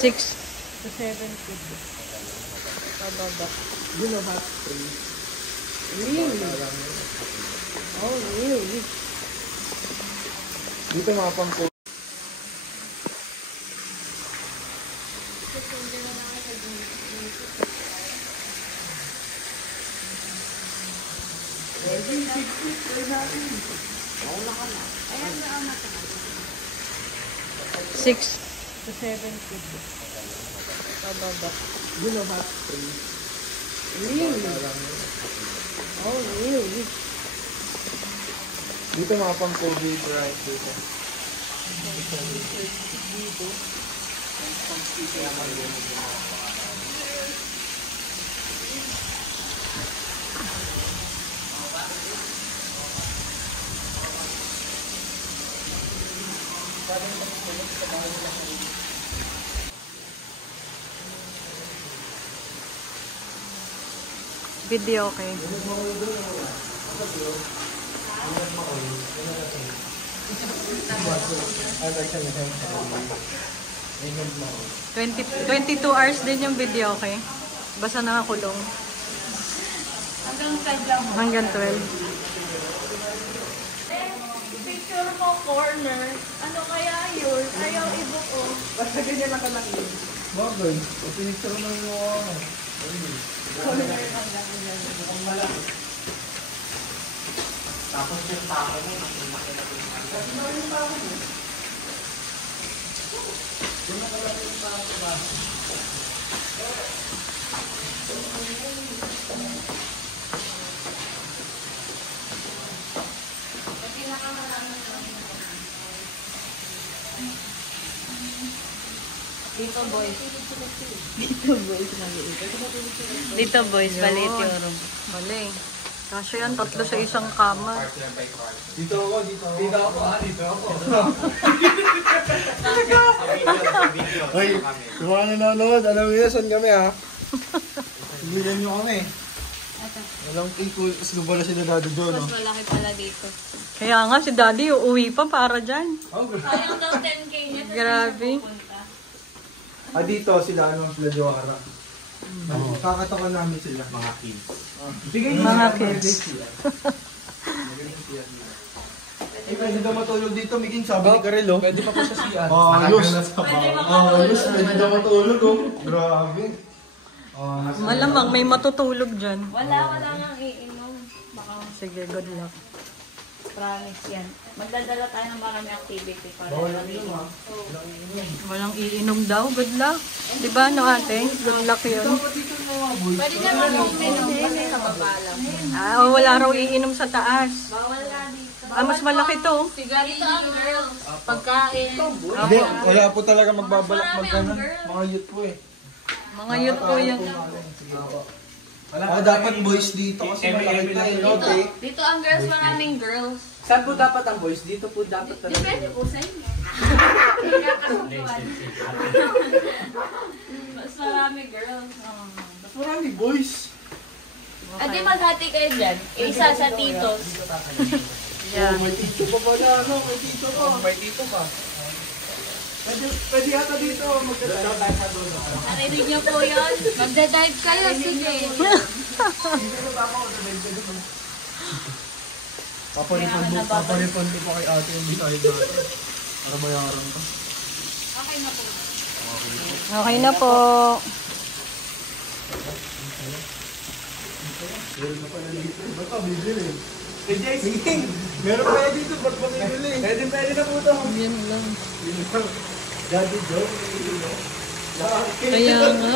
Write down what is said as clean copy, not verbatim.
6 to 7 feet. Pababa. Yun o, hot spring. Really? Oh, really? Dito mga pang-cold. Six to 7 feet. Pababa. Yun o, hot spring. Really? Oh, really? Dito mga pang-cold right dito. Video, okay. 22 hours din yung video, okay? Basta nakakulong. Hanggang 12 lang. Hanggang 12. Picture mo corner. Ano kaya yun? Ayaw ibuko. Basta ganyan lang kalaki. Bagay. O pinicture mo yung Corner lang lang. mukhang malaki. Tapos yung tao mo, nakalaki na yung kasi na yung tao mo. Yung nakalaki yung tao mo ba? Dito boys. Dito boys, maliit yung room. Mali. Kasi yan, tatlo sa isang kama. Dito ako, dito ako. Dito ako, dito ako. Hoy, yung mga nanonood, alam mo yun, saan kami ha? Sigilan nyo kami. Walang ikul, sinubala sila Daddy John. Mas malaki pala dito. Kaya nga, si Daddy uuwi pa para dyan. Sayang daw 10K niya. Grabe. Dito sila, sila Johara. Kakatakan namin sila. Mga kids. Mga kids. Pwede daw matulog dito, Miging. Sabi ni Karel, pwede pa po sa siyan. Pwede daw matulog, Grabe. Malamang may matutulog dyan. Wala nga iinom. Baka Sige, good luck. promise yan. Magdadala tayo ng marami activity para Walang iinom daw, good luck. Diba, no ate? Good luck yun. Pwede naman yung menu sa baba lang. Wala raw iinom sa taas. Bawal nga dito. Mas malaki to. Dito ang girls. Pagkain. Hindi, wala po talaga magbabalak magkanan. Mga youth po eh. Mga youth po yan. Dapat boys dito kasi malaki tayo. Dito ang girls, maraming girls. Saan po dapat ang boys? Dito po dapat talaga. Depende po sa inyo. Kaya kasukuan. Mas marami girls. Mas marami boys. Di maghati kayo dyan. Isa sa titos. Yeah. May tito pa pala, may tito pa. May tito pa. Pwede yata dito magdadrive tayo sa doon. Narinig niyo po yun? Magdadive kayo, sige. Papalipon ko pa kay ate yung beside natin. Para bayaran ka. Okay na po. Okay na po. Meron na pala dito. Ba't pa bibili? Sige, meron pala dito. Ba't pa bibili? Pwede na po ito. Yan lang. Daddy Joe. Kaya nga.